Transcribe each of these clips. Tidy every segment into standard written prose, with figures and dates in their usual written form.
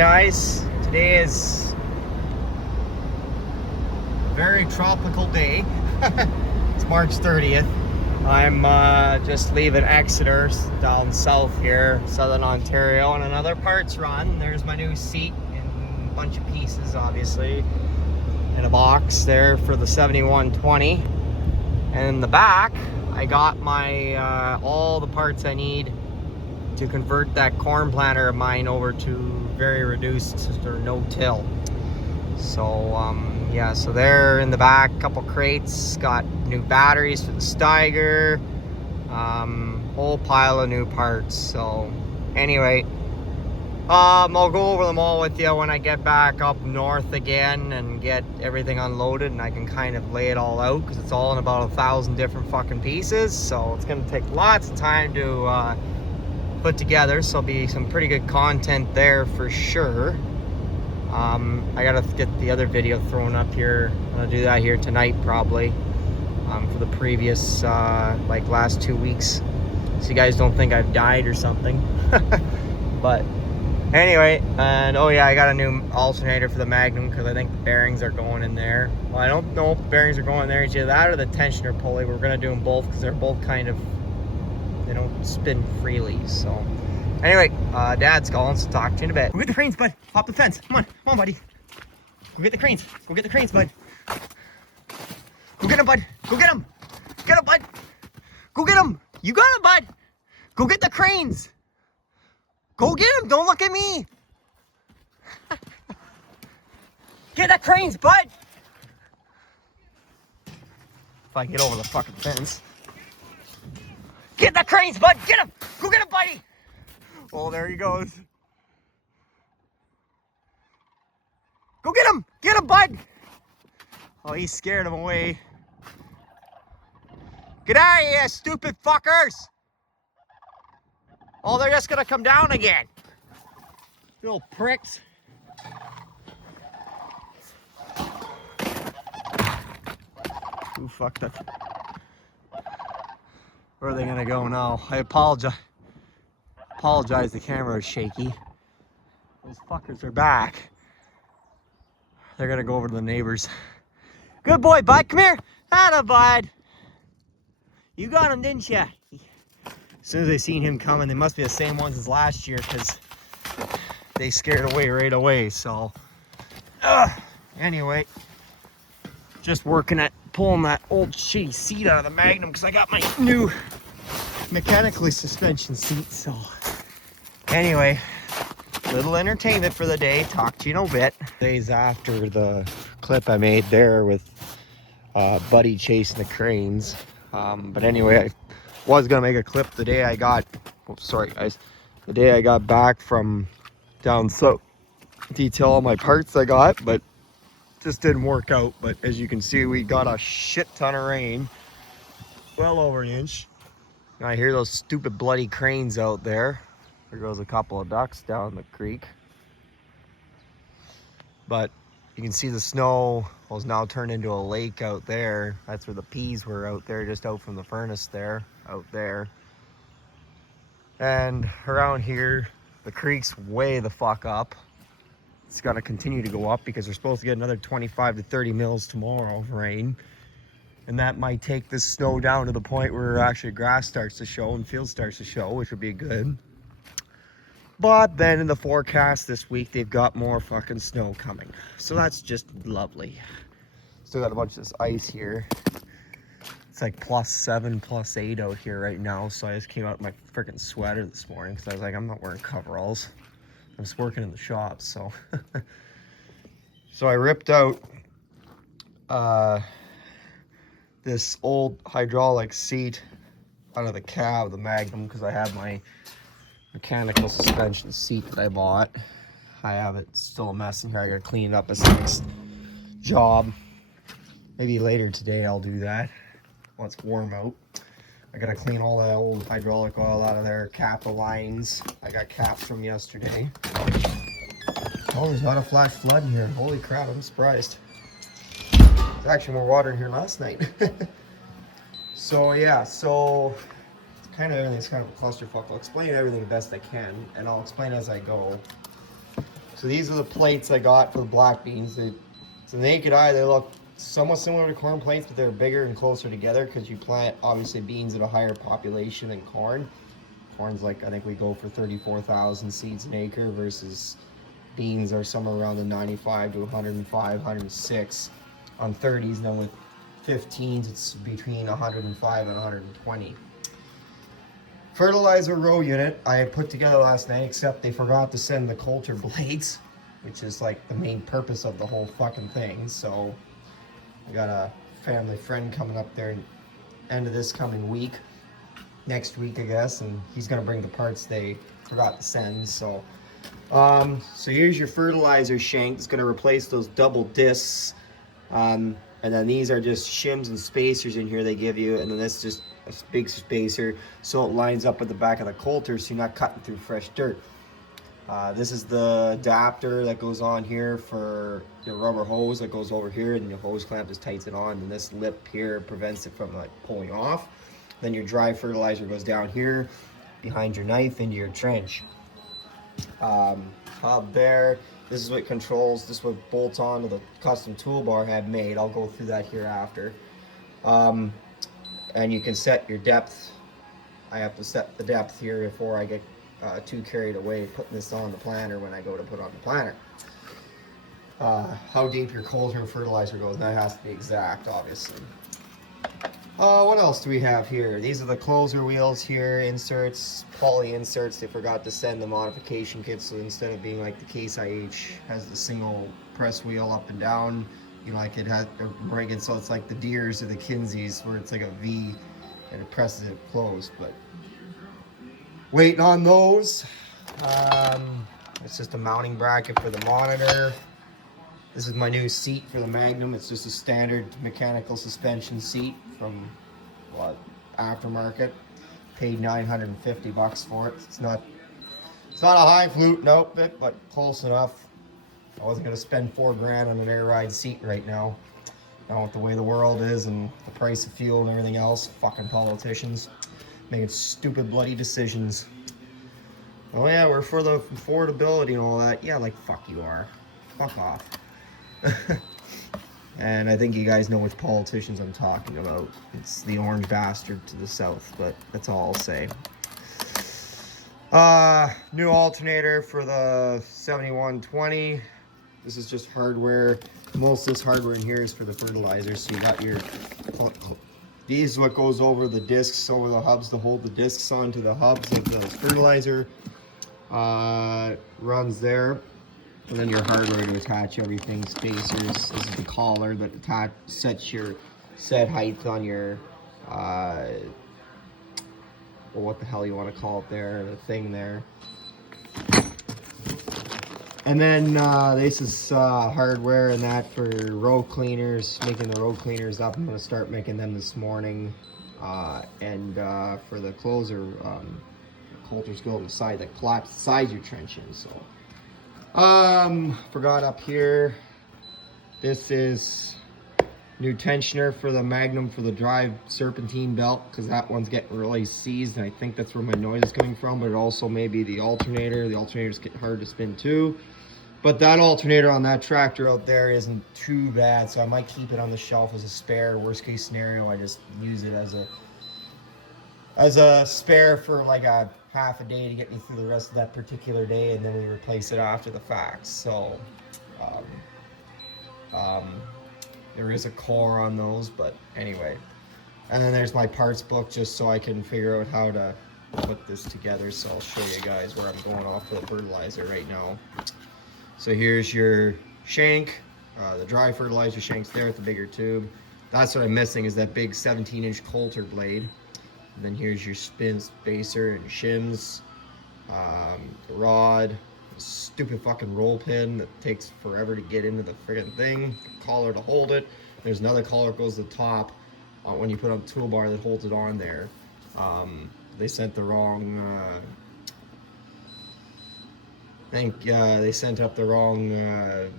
guys, today is a very tropical day. It's March 30th. I'm just leaving Exeter down south here, southern Ontario, on another parts run. There's my new seat in a bunch of pieces, obviously, in a box there for the 7120. And in the back, I got my all the parts I need to convert that corn planter of mine over to very reduced or no-till. So yeah, so there in the back, couple crates, got new batteries for the Steiger, whole pile of new parts. So anyway, I'll go over them all with you when I get back up north again and get everything unloaded, and I can kind of lay it all out because it's all in about 1,000 different fucking pieces. So it's gonna take lots of time to put together, so there'll be some pretty good content there for sure. I gotta get the other video thrown up here. I'm gonna do that here tonight probably, for the previous like last 2 weeks, so you guys don't think I've died or something. But anyway, and oh yeah, I got a new alternator for the Magnum because I think the bearings are going in there. Well, I don't know if the bearings are going there. It's either that or the tensioner pulley. We're gonna do them both because they're both kind of, they don't spin freely. So anyway, Dad's calling, so talk to you in a bit. Go get the cranes, bud. Hop the fence. Come on, buddy. Go get the cranes. Go get the cranes, bud. Go get them, bud. Go get them. Get them, bud. Go get them. You got them, bud. Go get the cranes. Go get them. Don't look at me. Get the cranes, bud. If I get over the fucking fence. Get the cranes, bud! Get him! Go get him, buddy! Oh, there he goes. Go get him! Get him, bud! Oh, he scared him away. Get out of here, stupid fuckers! Oh, they're just gonna come down again. Little pricks. Ooh, fuck that. Where are they gonna go now? I apologize, the camera is shaky. Those fuckers are back. They're gonna go over to the neighbors. Good boy, bud, come here. Atta, bud. You got him, didn't you? As soon as they seen him coming, they must be the same ones as last year because they scared away right away, so. Anyway, just working at pulling that old shitty seat out of the Magnum because I got my new mechanically suspension seat. So anyway, little entertainment for the day. Talk to you in a bit. Days after the clip I made there with Buddy chasing the cranes. But anyway, I was gonna make a clip the day I got, sorry guys, the day I got back from down south, detail all my parts I got, but just didn't work out. But as you can see, we got a shit ton of rain, well over an inch. And I hear those stupid bloody cranes out there. There goes a couple of ducks down the creek. But you can see the snow was now turned into a lake out there. That's where the peas were, out there, just out from the furnace there, out there. And around here, the creek's way the fuck up. It's got to continue to go up because we're supposed to get another 25 to 30 mils tomorrow of rain. And that might take this snow down to the point where actually grass starts to show and field starts to show, which would be good. But then in the forecast this week, they've got more fucking snow coming. So that's just lovely. Still got a bunch of this ice here. It's like +7, +8 out here right now. So I just came out in my freaking sweater this morning because I was like, I'm not wearing coveralls. I was working in the shop, so. So I ripped out this old hydraulic seat out of the cab of the Magnum because I have my mechanical suspension seat that I bought. I have it still a mess in here. I gotta clean it up as the next job. Maybe later today I'll do that once it's warm out. I gotta clean all that old hydraulic oil out of there, cap the lines. I got caps from yesterday. Oh, there's not a flash flood in here. Holy crap, I'm surprised. There's actually more water in here last night. So yeah, so kind of everything's kind of a clusterfuck. I'll explain everything the best I can, and I'll explain as I go. So these are the plates I got for the black beans. To the naked eye, they look somewhat similar to corn plates, but they're bigger and closer together because you plant obviously beans at a higher population than corn. Corn's like, I think we go for 34,000 seeds an acre versus beans are somewhere around the 95 to 105, 106 on 30s. And then with 15s, it's between 105 and 120. Fertilizer row unit I had put together last night, except they forgot to send the coulter blades, which is like the main purpose of the whole fucking thing. So I got a family friend coming up there end of this coming week, next week I guess, and he's gonna bring the parts they forgot to send. So so here's your fertilizer shank. It's gonna replace those double discs, and then these are just shims and spacers in here they give you, and then this is just a big spacer so it lines up with the back of the coulter so you're not cutting through fresh dirt. This is the adapter that goes on here for your rubber hose that goes over here, and your hose clamp just tightens it on, and this lip here prevents it from like pulling off. Then your dry fertilizer goes down here behind your knife into your trench. Hub there. This is what controls, this would bolt on to the custom toolbar I had made. I'll go through that here after. And you can set your depth. I have to set the depth here before I get too carried away putting this on the planter when I go to put on the planter. How deep your coulter fertilizer goes, that has to be exact, obviously. What else do we have here? These are the closer wheels here, inserts, poly inserts. They forgot to send the modification kit, so instead of being like the Case IH has the single press wheel up and down, you know, like it has a rig it so it's like the Deeres or the Kinseys where it's like a V and it presses it closed. But waiting on those. It's just a mounting bracket for the monitor. This is my new seat for the Magnum. It's just a standard mechanical suspension seat from what, aftermarket. Paid $950 for it. It's not a high flute outfit, but close enough. I wasn't gonna spend $4 grand on an air ride seat right now. Now with the way the world is and the price of fuel and everything else, fucking politicians making stupid bloody decisions. Oh yeah, we're for the affordability and all that. Yeah, like fuck you are. Fuck off. And I think you guys know which politicians I'm talking about. It's the orange bastard to the south, but that's all I'll say. New alternator for the 7120. This is just hardware. Most of this hardware in here is for the fertilizer. So you got your, these is what goes over the discs, over the hubs to hold the discs onto the hubs of the fertilizer. Runs there. And then your hardware to attach everything, spacers. This is the collar that sets your set height on your, well, what the hell you want to call it there, the thing there. And then this is hardware and that for row cleaners, making the row cleaners up. I'm going to start making them this morning. And for the closer, coulters go on the side that collapse the sides your trench in, so. Forgot up here, this is new tensioner for the Magnum for the drive serpentine belt, because that one's getting really seized, and I think that's where my noise is coming from, but it also may be the alternator. The alternator's getting hard to spin too. But that alternator on that tractor out there isn't too bad, so I might keep it on the shelf as a spare. Worst case scenario, I just use it as a spare for like a half a day to get me through the rest of that particular day, and then we replace it after the fact. So there is a core on those, but anyway. And then there's my parts book, just so I can figure out how to put this together. So I'll show you guys where I'm going off for the fertilizer right now. So here's your shank, the dry fertilizer shank's there with the bigger tube. That's what I'm missing, is that big 17-inch coulter blade. And then here's your spin spacer and shims, the rod, stupid fucking roll pin that takes forever to get into the friggin' thing, collar to hold it. There's another collar that goes to the top when you put on the toolbar that holds it on there. They sent the wrong, I think they sent up the wrong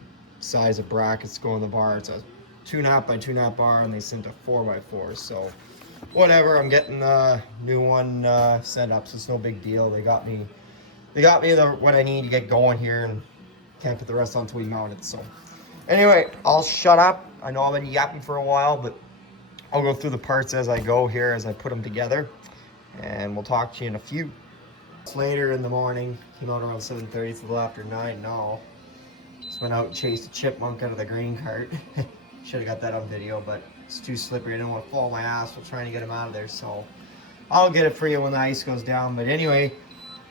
size of brackets to go on the bar. It's a 2.5 by 2.5 bar, and they sent a 4x4, so whatever, I'm getting the new one set up, so it's no big deal. They got me what I need to get going here, and can't put the rest on until we mount it. So anyway, I'll shut up. I know I've been yapping for a while, but I'll go through the parts as I go here, as I put them together, and we'll talk to you in a few. It's later in the morning, came out around 7:30, it's a little after 9 now. Just went out and chased a chipmunk out of the grain cart. Should have got that on video, but it's too slippery. I don't want to fall my ass while trying to get him out of there, so I'll get it for you when the ice goes down. But anyway,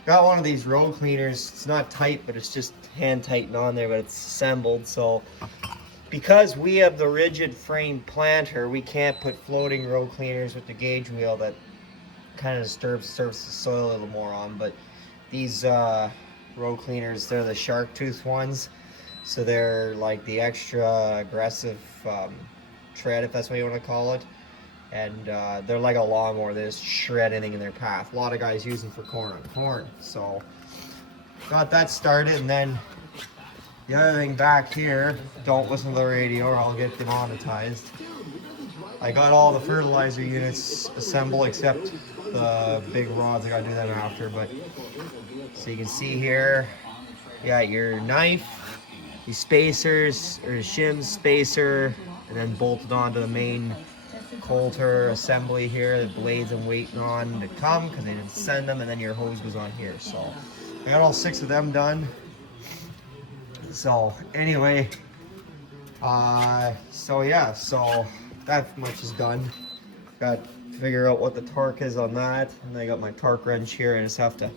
got one of these road cleaners. It's not tight, but it's just hand tightened on there, but it's assembled. So because we have the rigid frame planter, we can't put floating road cleaners with the gauge wheel that kind of disturbs the soil a little more on. But these road cleaners, they're the shark tooth ones, so they're like the extra aggressive tread, if that's what you want to call it. And they're like a lawnmower. They just shred anything in their path. A lot of guys use them for corn on corn. So got that started, and then the other thing back here, don't listen to the radio or I'll get demonetized. I got all the fertilizer units assembled except the big rods. I gotta do that after. But so you can see here, you got your knife, these spacers, or a shim spacer, and then bolted onto the main Coulter assembly here. The blades I'm waiting on to come because they didn't send them, and then your hose goes on here. So I got all 6 of them done. So anyway, so yeah, so that much is done. Got to figure out what the torque is on that, and I got my torque wrench here. I just have to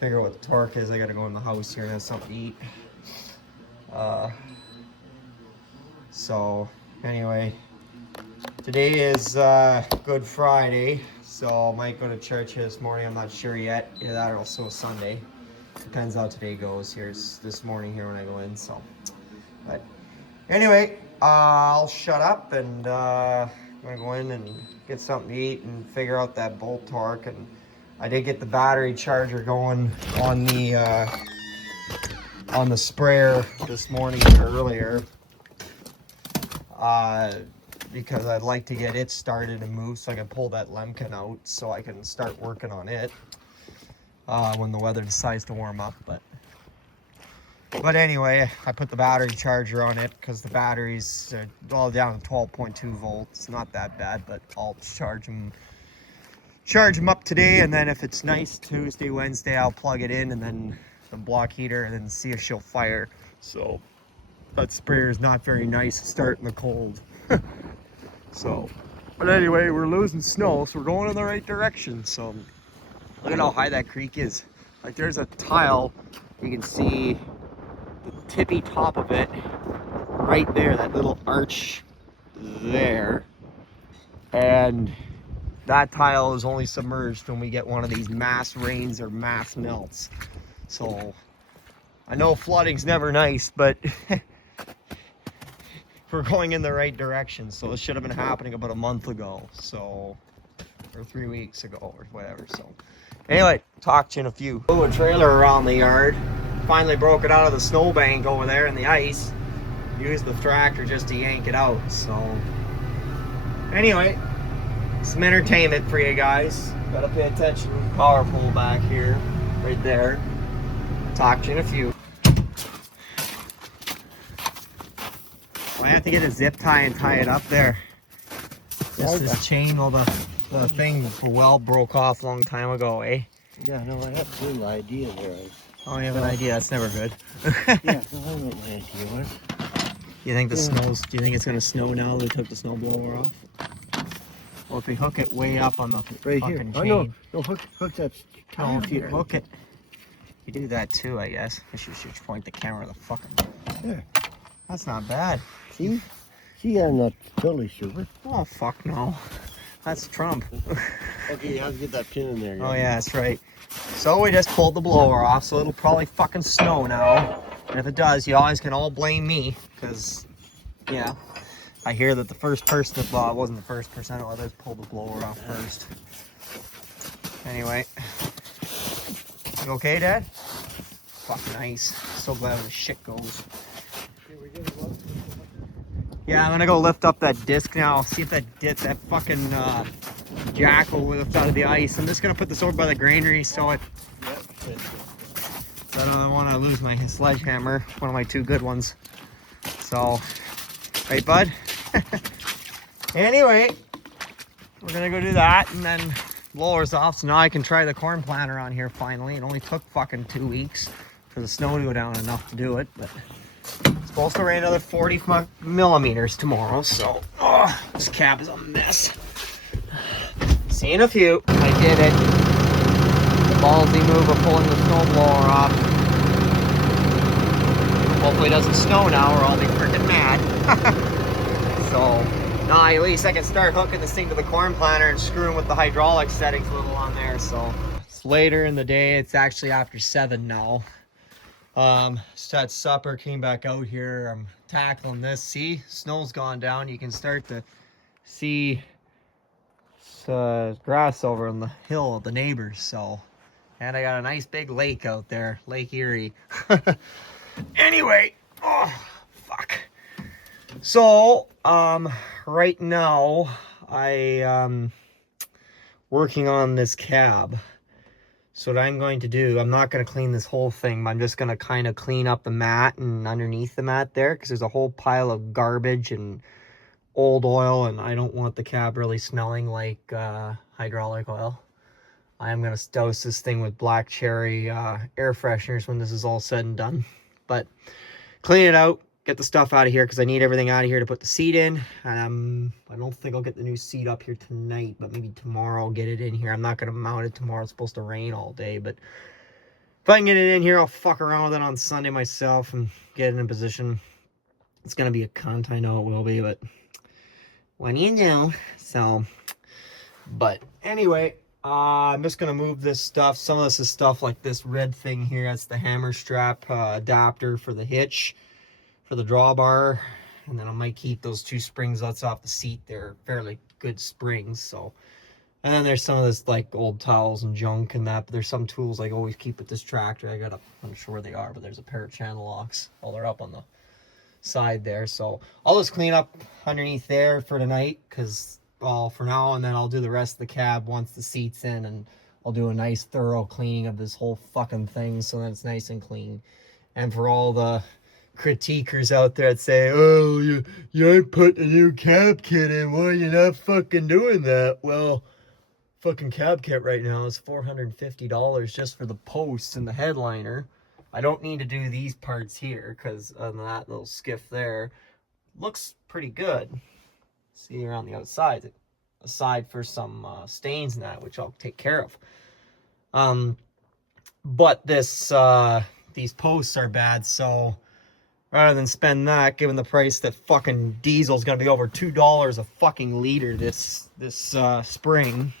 figure out what the torque is. I got to go in the house here and have something to eat. So anyway, today is Good Friday, so I might go to church this morning. I'm not sure yet. Either that or also Sunday. Depends how today goes. Here's this morning here when I go in. So, but anyway, I'll shut up and I'm gonna go in and get something to eat and figure out that bolt torque. And I did get the battery charger going on the sprayer this morning earlier. Because I'd like to get it started and move so I can pull that Lemken out so I can start working on it when the weather decides to warm up. But anyway, I put the battery charger on it because the batteries are all down to 12.2 volts. Not that bad, but I'll charge them up today, and then if it's nice Tuesday, Wednesday, I'll plug it in and then the block heater and then see if she'll fire. So that sprayer is not very nice to start in the cold. So, but anyway, we're losing snow, so we're going in the right direction. So look at how high that creek is. Like there's a tile, you can see the tippy top of it right there, that little arch there. And that tile is only submerged when we get one of these mass rains or mass melts. So I know flooding's never nice, but we're going in the right direction. So this should have been happening about a month ago, so, or 3 weeks ago or whatever. So anyway, talk to you in a few. Oh, a trailer around the yard. Finally broke it out of the snowbank over there in the ice. Used the tractor just to yank it out. So anyway, some entertainment for you guys. Gotta pay attention to the power pole back here, right there. Talk to you in a few. I have to get a zip tie and tie it up there. This chain, well, the thing well broke off a long time ago, eh? Yeah, no, I have an idea there. Oh, you have an idea? That's never good. Yeah, no, I know what my idea was. You think do you think it's gonna snow now that we took the snowblower off? Well, if we hook it way up on the Right fucking here. chain. Oh, no, hook that. No, if you hook it, you do that too, I guess. I should point the camera at the fucking. There. That's not bad. See, I'm not totally stupid. Oh fuck no, that's Trump. Okay, you have to get that pin in there. Oh yeah, that's right. So we just pulled the blower off, so it'll probably fucking snow now. And if it does, you always can all blame me, because, yeah, I hear that the first person, well, it wasn't the first person, I just pulled the blower off first. Anyway, you okay, Dad? Fucking nice. So glad when the shit goes. Yeah, I'm gonna go lift up that disc now, see if that fucking jack will lift out of the ice. I'm just gonna put this over by the granary so it I don't want to lose my sledgehammer, one of my 2 good ones. So, right, bud? Anyway, we're gonna go do that and then blower's off. So now I can try the corn planter on here finally. It only took fucking 2 weeks for the snow to go down enough to do it, but it's supposed to rain another 40 millimeters tomorrow. So, oh, this cab is a mess. Seen a few. I did it. The ballsy move of pulling the snowblower off. Hopefully it doesn't snow now or I'll be freaking mad. So, now at least I can start hooking this thing to the corn planter and screwing with the hydraulic settings a little on there. So, it's later in the day. It's actually after 7 now. Just had supper, came back out here. I'm tackling this. See, snow's gone down. You can start to see grass over on the hill of the neighbors. So, and I got a nice big lake out there, Lake Erie. Anyway, oh fuck. So right now I working on this cab. So what I'm going to do, I'm not going to clean this whole thing, but I'm just going to kind of clean up the mat and underneath the mat there, because there's a whole pile of garbage and old oil, and I don't want the cab really smelling like hydraulic oil. I am going to douse this thing with black cherry air fresheners when this is all said and done. But clean it out, get the stuff out of here, because I need everything out of here to put the seat in. I don't think I'll get the new seat up here tonight, but maybe tomorrow I'll get it in here. I'm not going to mount it tomorrow. It's supposed to rain all day, but if I can get it in here, I'll fuck around with it on Sunday myself and get it in position. It's going to be a cunt, I know it will be, but what do you do? So, but anyway, I'm just going to move this stuff. Some of this is stuff like this red thing here. That's the hammer strap adapter for the hitch, for the drawbar. And then I might keep those 2 springs that's off the seat. They're fairly good springs. So, and then there's some of this like old towels and junk and that. But there's some tools I always keep with this tractor. I'm not sure where they are, but there's a pair of channel locks. Oh, they're up on the side there. So I'll just clean up underneath there for tonight, because for now, and then I'll do the rest of the cab once the seat's in, and I'll do a nice thorough cleaning of this whole fucking thing so that it's nice and clean. And for all the critiquers out there that say, oh, you ain't putting a new cab kit in, why are you not fucking doing that? Well, fucking cab kit right now is $450 just for the posts and the headliner. I don't need to do these parts here, because on that little skiff there looks pretty good. See around the outside, aside for some stains and that, which I'll take care of. But these posts are bad, so rather than spend that, given the price that fucking diesel's gonna be over $2 a fucking liter this spring,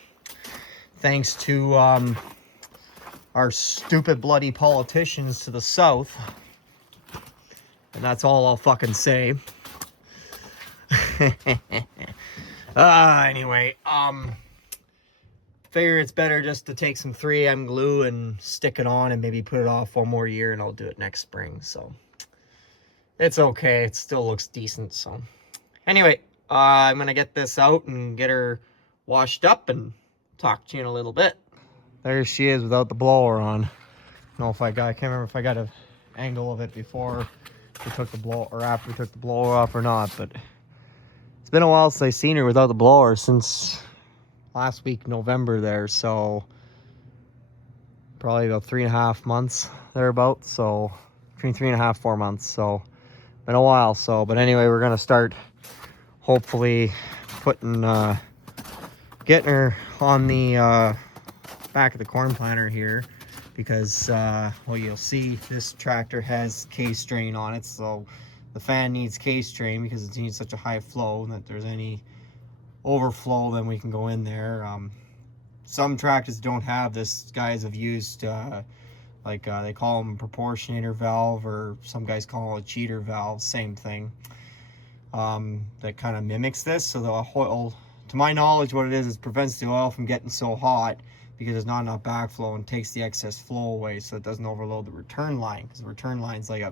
thanks to our stupid bloody politicians to the south, and that's all I'll fucking say. Anyway, figure it's better just to take some 3M glue and stick it on and maybe put it off 1 more year, and I'll do it next spring. So it's okay, it still looks decent. So anyway, I'm gonna get this out and get her washed up and talk to you in a little bit. There she is without the blower on. I don't know if I can't remember if I got an angle of it before we took the blower or after we took the blower off or not, but it's been a while since I seen her without the blower, since last week, November there, so probably about 3.5 months thereabouts. So between 3.5 4 months, so been a while. So but anyway, we're gonna start hopefully putting getting her on the back of the corn planter here, because well, you'll see this tractor has case drain on it, so the fan needs case drain because it needs such a high flow, and that there's any overflow, then we can go in there. Some tractors don't have this. Guys have used they call them proportionator valve, or some guys call it a cheater valve, same thing, that kind of mimics this. So the oil, to my knowledge, what it is prevents the oil from getting so hot, because there's not enough backflow, and takes the excess flow away so it doesn't overload the return line, because the return line's like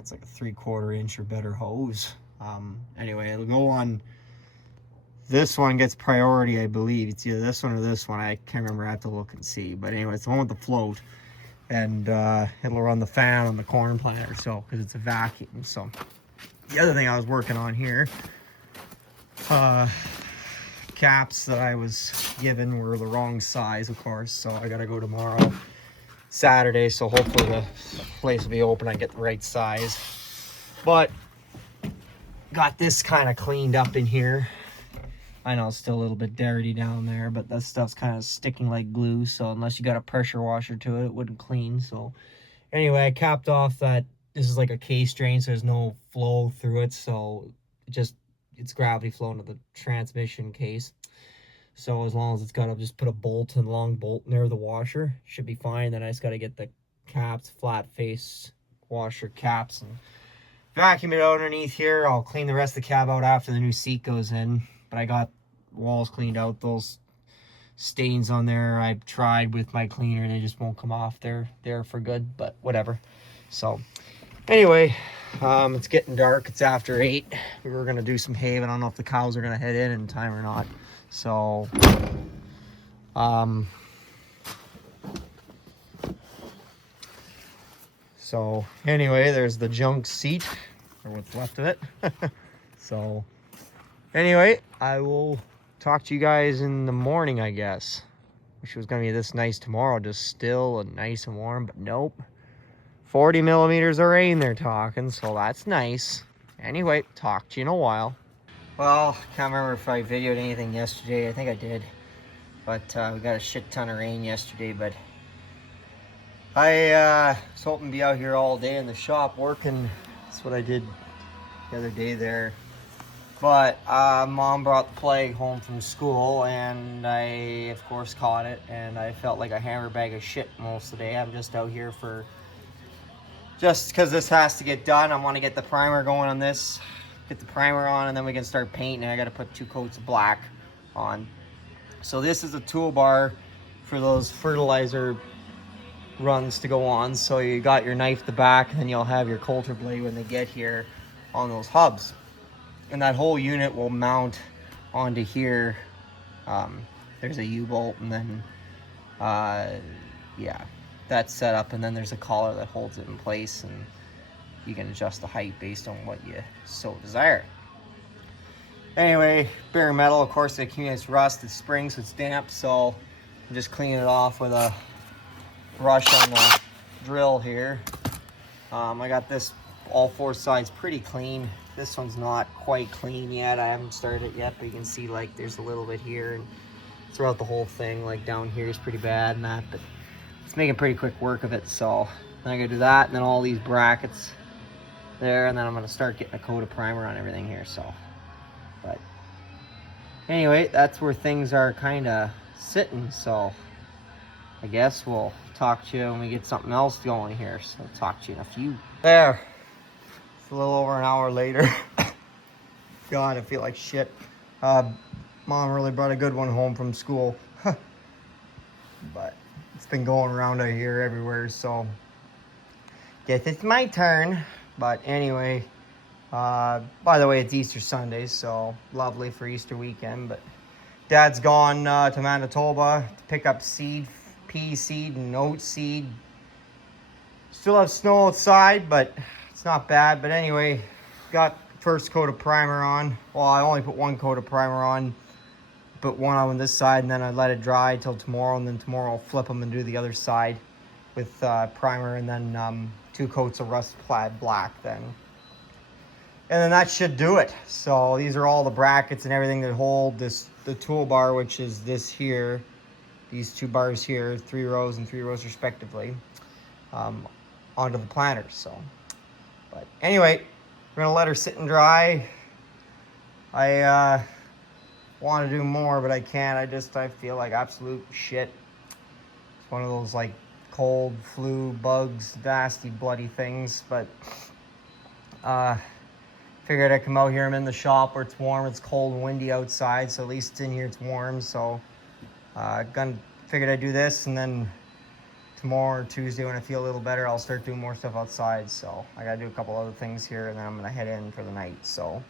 it's like a 3/4 inch or better hose. Anyway, it'll go on. This one gets priority, I believe. It's either this one or this one. I can't remember. I have to look and see. But anyway, it's the one with the float. and it'll run the fan on the corn planter, so because it's a vacuum. So the other thing I was working on here, caps that I was given were the wrong size, of course, so I gotta go tomorrow, Saturday, so hopefully the place will be open, I get the right size. But got this kind of cleaned up in here. I know it's still a little bit dirty down there, but that stuff's kind of sticking like glue, so unless you got a pressure washer to it, it wouldn't clean. So anyway, I capped off that. This is like a case drain, so there's no flow through it, so it's gravity flowing to the transmission case. So as long as it's got to just put a bolt and long bolt near the washer, should be fine. Then I just got to get the caps, flat face washer caps, and vacuum it out underneath here. I'll clean the rest of the cab out after the new seat goes in. But I got walls cleaned out. Those stains on there, I've tried with my cleaner. They just won't come off. They're there for good, but whatever. So anyway, it's getting dark. It's after 8. We were going to do some hay. I don't know if the cows are going to head in time or not. So, anyway, there's the junk seat, or what's left of it. So anyway, I will talk to you guys in the morning, I guess. Wish it was going to be this nice tomorrow, just still and nice and warm, but nope. 40 millimeters of rain they're talking, so that's nice. Anyway, talk to you in a while. Well, can't remember if I videoed anything yesterday. I think I did. But we got a shit ton of rain yesterday, but I was hoping to be out here all day in the shop working. That's what I did the other day there. But Mom brought the flag home from school, and I, of course, caught it, and I felt like a hammer bag of shit most of the day. I'm just out here just because this has to get done. I want to get the primer going on this, get the primer on, and then we can start painting. I got to put 2 coats of black on. So this is a toolbar for those fertilizer runs to go on. So you got your knife at the back, and then you'll have your coulter blade when they get here on those hubs. And that whole unit will mount onto here. There's a U-bolt, and then yeah, that's set up, and then there's a collar that holds it in place, and you can adjust the height based on what you so desire. Anyway, bare metal, of course, it accumulates rust, it's spring, so it's damp, so I'm just cleaning it off with a brush on the drill here. I got this all 4 sides pretty clean. This one's not quite clean yet. I haven't started it yet, but you can see like there's a little bit here, and throughout the whole thing, like down here is pretty bad and that, but it's making pretty quick work of it. So then I'm gonna do that, and then all these brackets there, and then I'm gonna start getting a coat of primer on everything here. So, but anyway, that's where things are kind of sitting. So I guess we'll talk to you when we get something else going here. So I'll talk to you in a few. There. It's a little over an hour later. God, I feel like shit. Mom really brought a good one home from school. But it's been going around out here everywhere, so guess it's my turn. But anyway, by the way, it's Easter Sunday, so lovely for Easter weekend. But Dad's gone to Manitoba to pick up seed, pea seed and oat seed. Still have snow outside, but it's not bad. But anyway, got first coat of primer on. Well, I only put 1 coat of primer on. Put 1 on this side, and then I let it dry till tomorrow, and then tomorrow I'll flip them and do the other side with primer, and then 2 coats of rust plaid black then. And then that should do it. So these are all the brackets and everything that hold the toolbar, which is this here, these 2 bars here, 3 rows and 3 rows respectively, onto the planters. So, but anyway, we're gonna let her sit and dry. I want to do more, but I can't. I feel like absolute shit. It's one of those like cold, flu, bugs, nasty, bloody things. But figured I'd come out here. I'm in the shop where it's warm. It's cold and windy outside, so at least it's in here. It's warm. So figured I'd do this, and then tomorrow or Tuesday when I feel a little better, I'll start doing more stuff outside. So I gotta do a couple other things here, and then I'm gonna head in for the night. So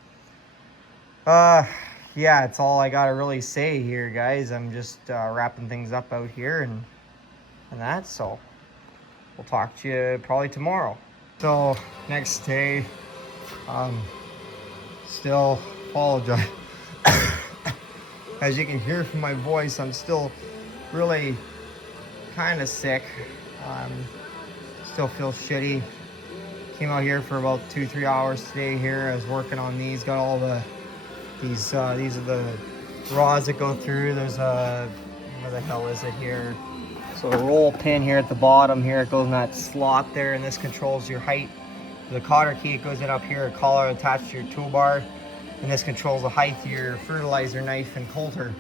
yeah, it's all I gotta really say here, guys. I'm just wrapping things up out here and that. So we'll talk to you probably tomorrow. So next day, still apologize. As you can hear from my voice, I'm still really kind of sick. Still feel shitty. Came out here for about 2-3 hours today here. I was working on these, got all these are the rods that go through. There's a, where the hell is it here? So a roll pin here at the bottom here, it goes in that slot there, and this controls your height. The cotter key, it goes in up here, a collar attached to your toolbar, and this controls the height of your fertilizer knife and coulter.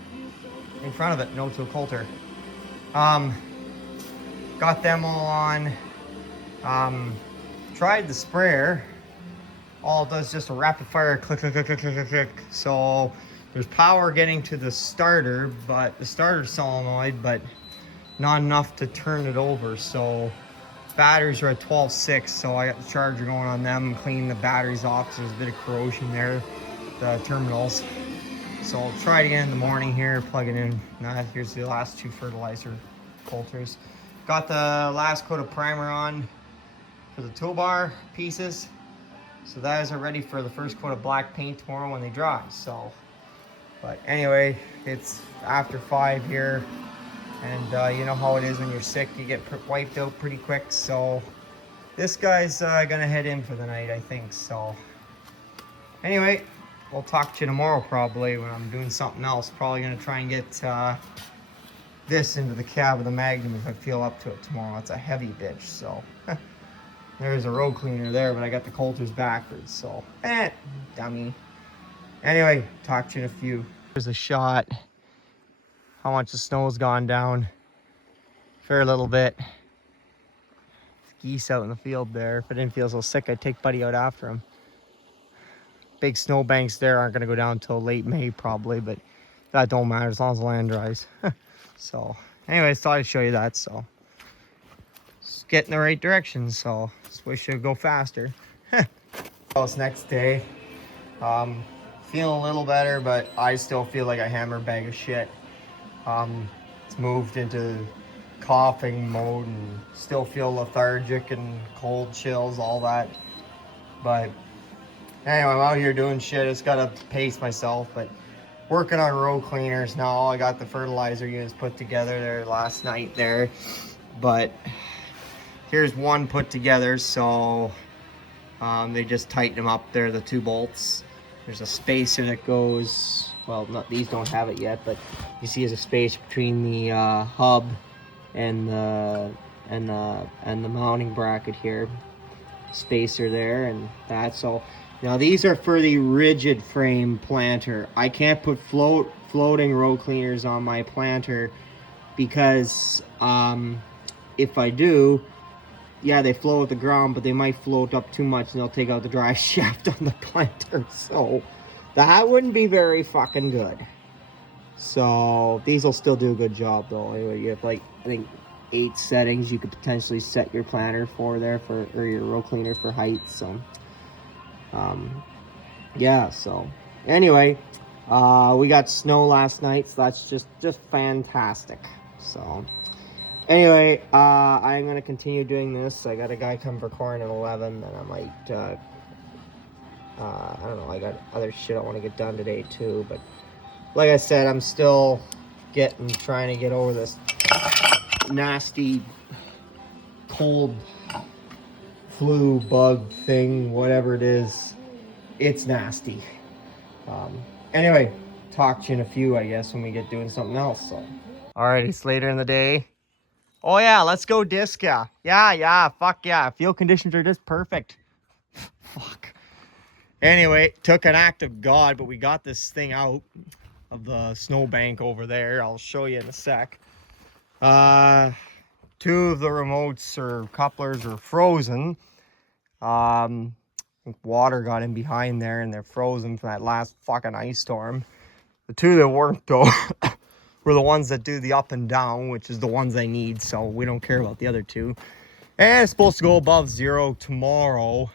In front of it, no-till coulter. Got them all on. Tried the sprayer. All it does is just a rapid fire click, click, click, click, click, click, click. So there's power getting to the starter, but the starter solenoid, but not enough to turn it over. So batteries are at 12.6, so I got the charger going on them, cleaning the batteries off because there's a bit of corrosion there, the terminals. So I'll try it again in the morning here, plug it in. Now here's the last 2 fertilizer coulters. Got the last coat of primer on for the toolbar pieces. So that is ready for the first coat of black paint tomorrow when they dry. So, but anyway, it's after 5 here. And you know how it is when you're sick, you get wiped out pretty quick. So this guy's gonna head in for the night, I think. So anyway, we'll talk to you tomorrow probably when I'm doing something else. Probably gonna try and get this into the cab of the Magnum if I feel up to it tomorrow. It's a heavy bitch, so there's a road cleaner there, but I got the coulters backwards, so dummy. Anyway, talk to you in a few. Here's a shot how much the snow's gone down. Fair little bit. Geese out in the field there. If I didn't feel so sick, I'd take Buddy out after him. Big snow banks there aren't gonna go down until late May probably, but that don't matter as long as the land dries. So anyways, thought I'd show you that. So just get in the right direction, so just wish it would go faster. Well, it's next day. Feeling a little better, but I still feel like a hammer bag of shit. It's moved into coughing mode and still feel lethargic and cold chills, all that. But anyway, I'm out here doing shit. Just gotta pace myself, but working on road cleaners now. I got the fertilizer units put together there last night there, but here's one put together. So they just tighten them up there, the 2 bolts. There's a spacer that goes, well, not these don't have it yet, but you see there's a space between the hub and the mounting bracket here. Spacer there and that. So now these are for the rigid frame planter. I can't put floating road cleaners on my planter because if I do, yeah, they float with the ground, but they might float up too much and they'll take out the drive shaft on the planter. So that wouldn't be very fucking good. So these will still do a good job though. Anyway, you have like, I think 8 settings you could potentially set your planter for there, for, or your road cleaner for height. So yeah, so anyway, we got snow last night, so that's just fantastic. So anyway, I'm gonna continue doing this. I got a guy come for corn at 11, and I might I don't know, I got other shit I want to get done today too, but like I said, I'm still trying to get over this nasty cold flu bug thing, whatever it is. It's nasty. Anyway, talk to you in a few, I guess, when we get doing something else. So all right, it's later in the day. Oh yeah, let's go disc. Yeah, fuck yeah, field conditions are just perfect. Fuck. Anyway, took an act of God, but we got this thing out of the snowbank over there. I'll show you in a sec. 2 of the remotes or couplers are frozen. Water got in behind there and they're frozen from that last fucking ice storm. The 2 that worked though were the ones that do the up and down, which is the ones I need, so we don't care about the other 2. And it's supposed to go above 0 tomorrow,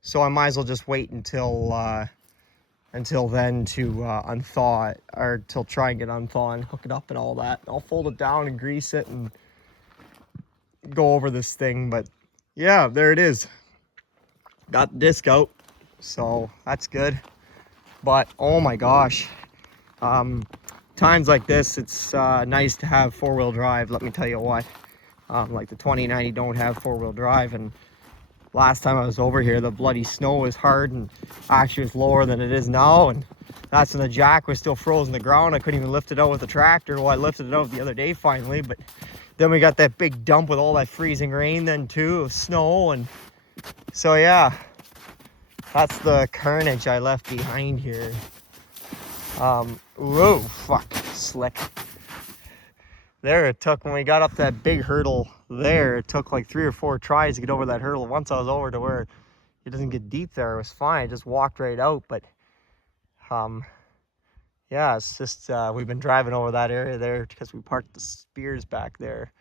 so I might as well just wait until then to unthaw it, or till try and get unthaw and hook it up and all that. I'll fold it down and grease it and go over this thing, but yeah, there it is. Got the disc out, so that's good. But oh my gosh, times like this, it's nice to have four-wheel drive. Let me tell you what, like the 2090 don't have four-wheel drive, and last time I was over here, the bloody snow was hard and actually was lower than it is now, and that's when the jack was still frozen to the ground. I couldn't even lift it out with the tractor. Well, I lifted it out the other day finally, but then we got that big dump with all that freezing rain then too, of snow, and so yeah, that's the carnage I left behind here. Whoa, fuck, slick. There it took, when we got up that big hurdle there, it took like 3 or 4 tries to get over that hurdle. Once I was over to where it doesn't get deep there, it was fine. I just walked right out, but yeah, it's just we've been driving over that area there because we parked the Spears back there.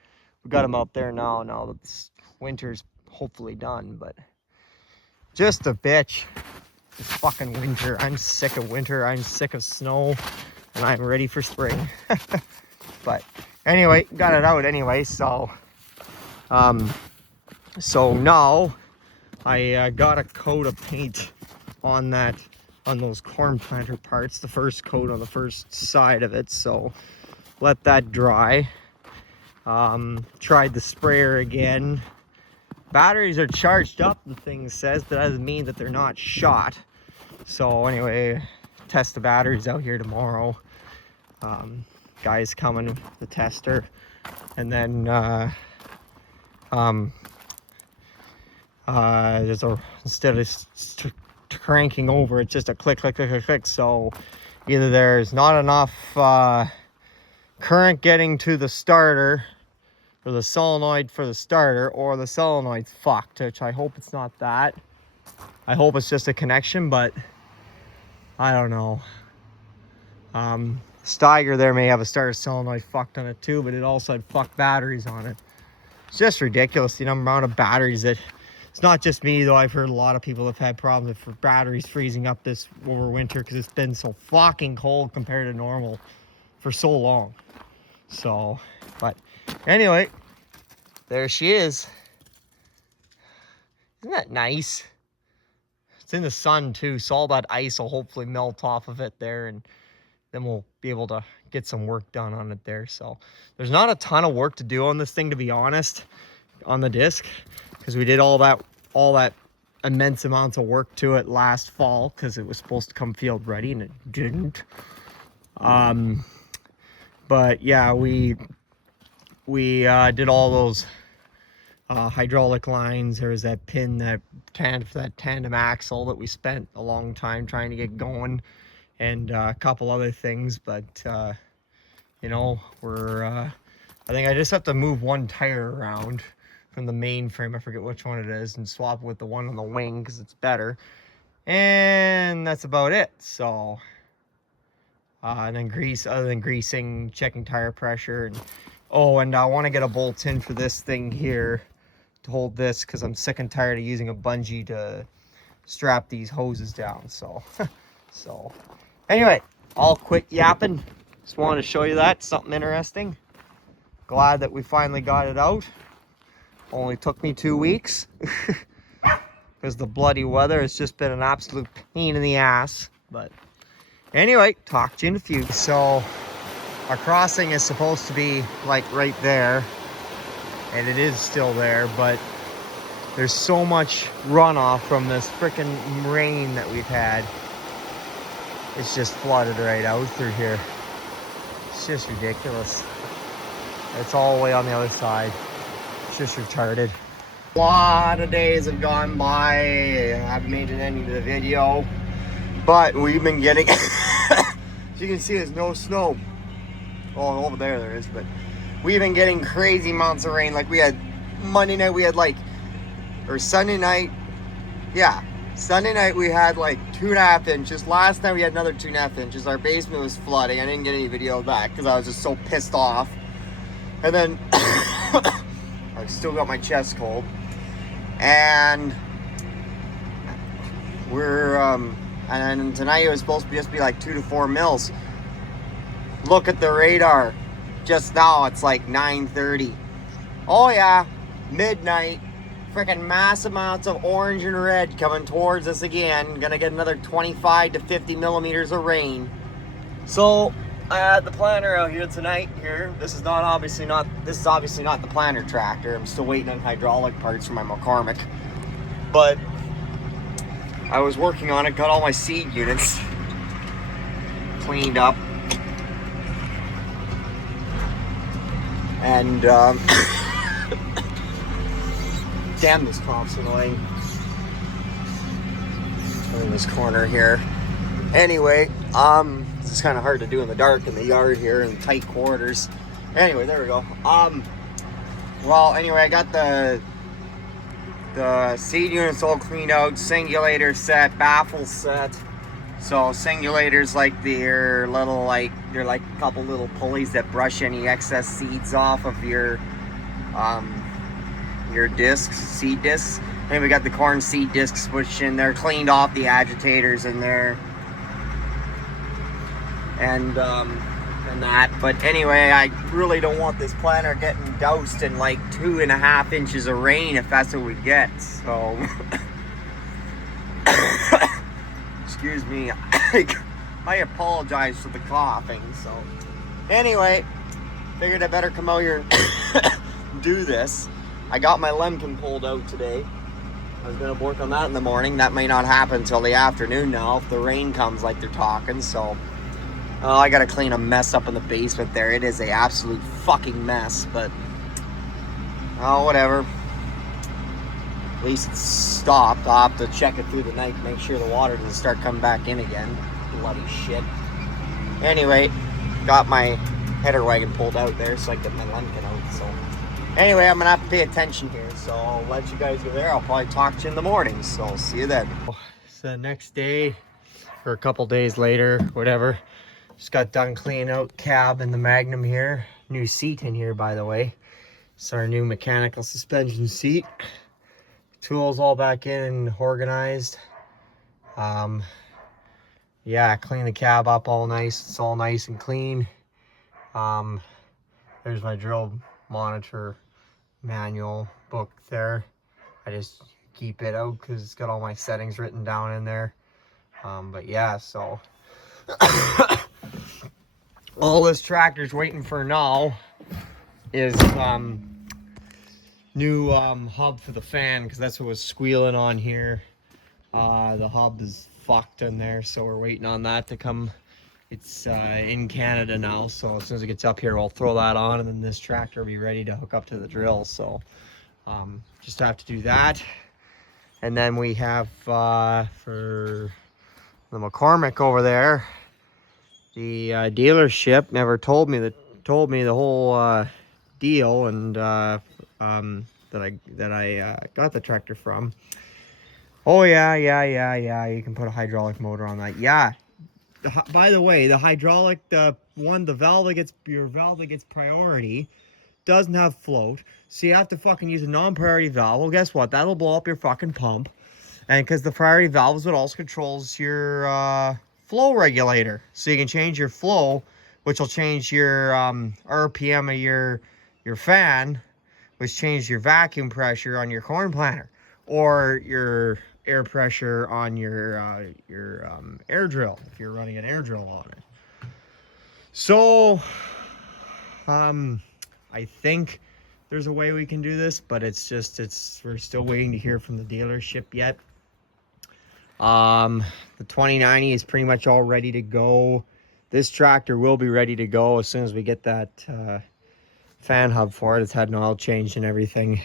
We got them out there now that this winter's hopefully done, but just a bitch. This fucking winter. I'm sick of winter. I'm sick of snow, and I'm ready for spring. But anyway, got it out anyway, so now I got a coat of paint on those corn planter parts, the first coat on the first side of it, so let that dry. Tried the sprayer again. Batteries are charged up, the thing says. That doesn't mean that they're not shot. So anyway, test the batteries out here tomorrow. Guy's coming with the tester, and then there's a, instead of cranking over, it's just a click, click, click, click, click. So either there's not enough current getting to the starter, or the solenoid for the starter, or the solenoid's fucked, which I hope it's not that. I hope it's just a connection, but I don't know. Steiger there may have a starter solenoid fucked on it too, but it also had fucked batteries on it. It's just ridiculous, the amount of batteries that, it's not just me though, I've heard a lot of people have had problems with batteries freezing up this over winter because it's been so fucking cold compared to normal for so long. So, but anyway, there she is. Isn't that nice? It's in the sun too, so all that ice will hopefully melt off of it there, and then we'll be able to get some work done on it there. So there's not a ton of work to do on this thing, to be honest, on the disc, because we did all that immense amounts of work to it last fall because it was supposed to come field ready and it didn't. But yeah, we did all those hydraulic lines. There was that pin, that tandem axle that we spent a long time trying to get going, and a couple other things. But you know, I think I just have to move one tire around from the main frame, I forget which one it is, and swap it with the one on the wing because it's better, and that's about it. So and then other than greasing, checking tire pressure, and oh, and I want to get a bolt in for this thing here to hold this, because I'm sick and tired of using a bungee to strap these hoses down. So so anyway, I'll quit yapping. Just wanted to show you that, something interesting. Glad that we finally got it out. Only took me 2 weeks because the bloody weather has just been an absolute pain in the ass. But anyway, talk to you in a few. So our crossing is supposed to be like right there, and it is still there, but there's so much runoff from this freaking rain that we've had. It's just flooded right out through here. It's just ridiculous. It's all the way on the other side. It's just retarded. A lot of days have gone by. I haven't made an ending to the video, but we've been getting, as you can see, there's no snow. Oh, over there is, but we've been getting crazy amounts of rain. Like we had Monday night, we had or Sunday night, yeah, Sunday night we had like 2.5 inches. Last night we had another 2.5 inches. Our basement was flooding. I didn't get any video of that because I was just so pissed off. And then I've still got my chest cold, and we're and tonight it was supposed to just be like 2 to 4 mils. Look at the radar. Just now it's like 9:30. Oh yeah, midnight. Freaking mass amounts of orange and red coming towards us again. Gonna get another 25 to 50 millimeters of rain. So I had the planter out here tonight. This is obviously not the planter tractor. I'm still waiting on hydraulic parts for my McCormick. But I was working on it, got all my seed units cleaned up. And damn, this comp's annoying. Turn this corner here. Anyway, it's kind of hard to do in the dark in the yard here in tight quarters. Anyway, there we go. Well, anyway, I got the seed units all cleaned out, singulator set, baffle set. So singulators, like they're like a couple little pulleys that brush any excess seeds off of your discs, seed discs. And we got the corn seed discs switched in there, cleaned off the agitators in there, and that. But anyway, I really don't want this planter getting doused in like 2.5 inches of rain if that's what we get. So excuse me, I apologize for the coughing. So anyway, figured I better come out here and do this. I got my Lemken pulled out today. I was gonna work on that in the morning. That may not happen until the afternoon now if the rain comes like they're talking. So I gotta clean a mess up in the basement there. It is an absolute fucking mess, but whatever. At least it's stopped. I'll have to check it through the night, make sure the water doesn't start coming back in again. Bloody shit. Anyway, got my header wagon pulled out there so I can get my Lemken out. So anyway, I'm gonna have to pay attention here, so I'll let you guys go there. I'll probably talk to you in the morning, so I'll see you then. It's the next day, or a couple days later, whatever. Just got done cleaning out cab and the Magnum here. New seat in here, by the way. It's our new mechanical suspension seat. Tools all back in and organized. Yeah, clean the cab up all nice. It's all nice and clean. There's my drill monitor manual book there. I just keep it out because it's got all my settings written down in there. But yeah, so all this tractor's waiting for now is new hub for the fan, because that's what was squealing on here. The hub is fucked in there, so we're waiting on that to come. It's in Canada now, so as soon as it gets up here, we'll throw that on, and then this tractor will be ready to hook up to the drill. So just have to do that. And then we have for the McCormick over there, the dealership never told me the whole deal, and that I got the tractor from. Oh yeah, you can put a hydraulic motor on that. Yeah. By the way, the hydraulic, your valve that gets priority doesn't have float, so you have to fucking use a non-priority valve. Well, guess what? That'll blow up your fucking pump, and because the priority valve is what also controls your flow regulator, so you can change your flow, which will change your RPM of your fan, which changes your vacuum pressure on your corn planter, or your air pressure on your air drill if you're running an air drill on it. So I think there's a way we can do this, but we're still waiting to hear from the dealership yet. The 2090 is pretty much all ready to go. This tractor will be ready to go as soon as we get that fan hub for it. It's had an oil change and everything.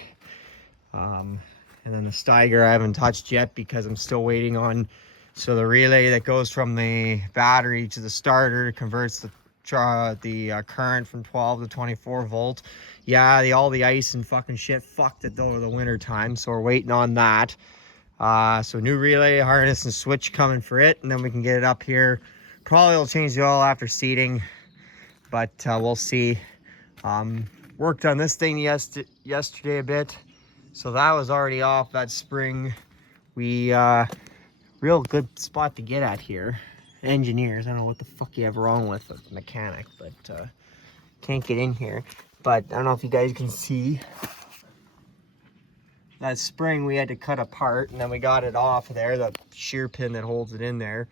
And then the Steiger I haven't touched yet because I'm still waiting on. So the relay that goes from the battery to the starter converts the current from 12 to 24 volt. Yeah, all the ice and fucking shit fucked it over the winter time. So we're waiting on that. So new relay, harness, and switch coming for it, and then we can get it up here. Probably will change the oil after seeding, but we'll see. Worked on this thing yesterday a bit. So that was already off that spring. We real good spot to get at here. Engineers, I don't know what the fuck you have wrong with a mechanic, but can't get in here. But I don't know if you guys can see. that spring we had to cut apart, and then we got it off of there, the shear pin that holds it in there.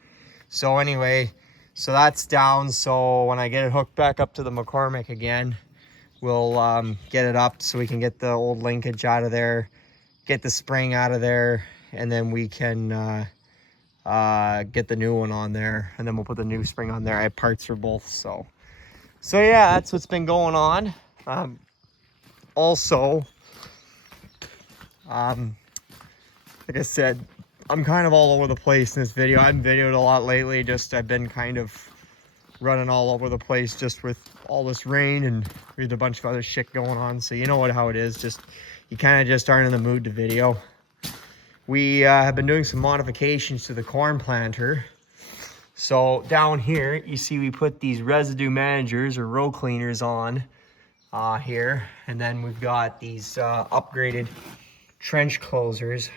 So anyway, so that's down. So when I get it hooked back up to the McCormick again, we'll get it up so we can get the old linkage out of there, get the spring out of there, and then we can get the new one on there, and then we'll put the new spring on there. I have parts for both. So yeah, that's what's been going on. Also, like I said, I'm kind of all over the place in this video. I haven't videoed a lot lately. Just I've been kind of running all over the place just with all this rain and with a bunch of other shit going on. So you know how it is. Just you kind of just aren't in the mood to video. We have been doing some modifications to the corn planter. So down here, you see we put these residue managers or row cleaners on here. And then we've got these upgraded trench closers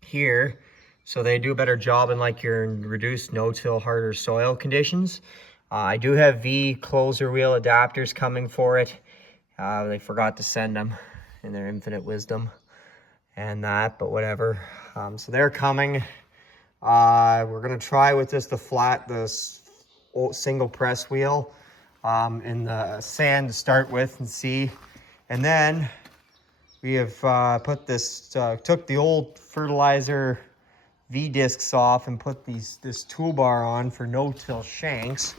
here. So they do a better job in like your reduced no-till harder soil conditions. I do have V closer wheel adapters coming for it. They forgot to send them in their infinite wisdom and that, but whatever. So they're coming. We're gonna try with just the single press wheel in the sand to start with and see. And then we have put this, took the old fertilizer V discs off and put this toolbar on for no-till shanks.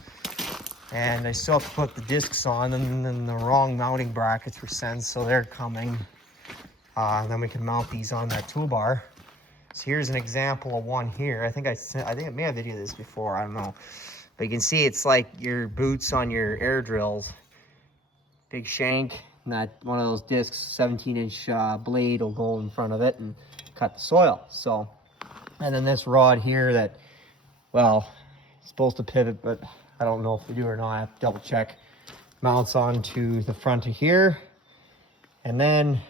And I still have to put the discs on, and then the wrong mounting brackets were sent, so they're coming. Then we can mount these on that toolbar. So here's an example of one here. I think I may have videoed this before, I don't know. But you can see it's like your boots on your air drills. Big shank, and that one of those discs, 17-inch blade will go in front of it and cut the soil. So, and then this rod here that, well, it's supposed to pivot, but I don't know if they do or not. I have to double check. Mounts onto the front of here, and then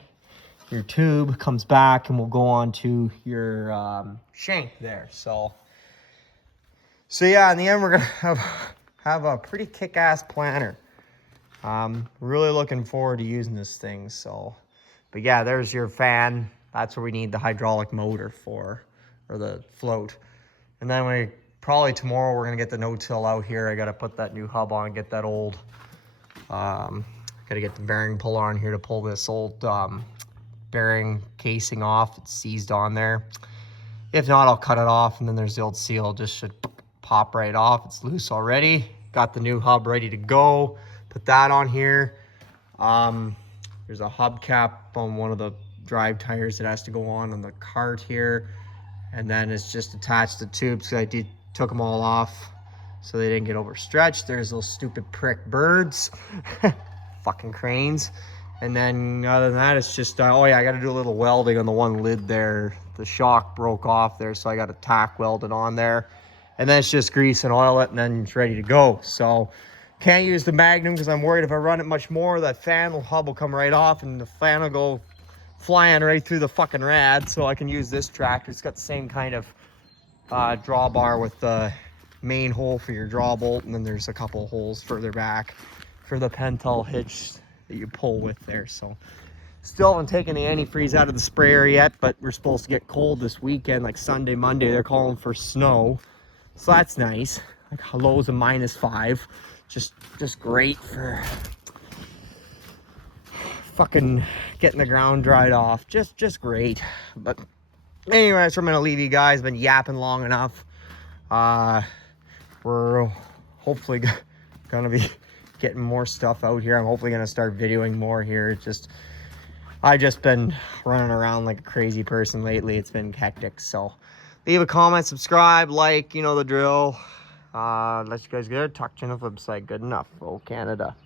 your tube comes back and will go onto your shank there. So yeah, in the end, we're gonna have a pretty kick-ass planter. Really looking forward to using this thing. So, but yeah, there's your fan. That's where we need the hydraulic motor for, or the float. And then probably tomorrow we're gonna get the no-till out here. I gotta put that new hub on, get that old, gotta get the bearing puller on here to pull this old bearing casing off. It's seized on there. If not, I'll cut it off, and then there's the old seal. Just should pop right off. It's loose already. Got the new hub ready to go. Put that on here. There's a hubcap on one of the drive tires that has to go on the cart here. And then it's just attached to tubes, because I took them all off so they didn't get overstretched. There's those stupid prick birds. Fucking cranes. And then other than that, it's just, oh yeah, I got to do a little welding on the one lid there. The shock broke off there, so I got to tack weld it on there. And then it's just grease and oil it, and then it's ready to go. So can't use the Magnum because I'm worried if I run it much more, that hub will come right off and the fan will go flying right through the fucking rad. So I can use this tractor. It's got the same kind of drawbar with the main hole for your draw bolt, and then there's a couple holes further back for the Pentel hitch that you pull with there. So still haven't taken the antifreeze out of the sprayer yet, but we're supposed to get cold this weekend, like Sunday, Monday. They're calling for snow, so that's nice. Like lows of -5, just great for fucking getting the ground dried off. Just great. But anyways, I'm gonna leave you guys. Been yapping long enough. We're hopefully gonna be getting more stuff out here. I'm hopefully gonna start videoing more here. I've just been running around like a crazy person lately. It's been hectic. So leave a comment, subscribe, like, you know the drill. Let you guys get it. Talk to you on the flip side. Good enough. Oh, Canada.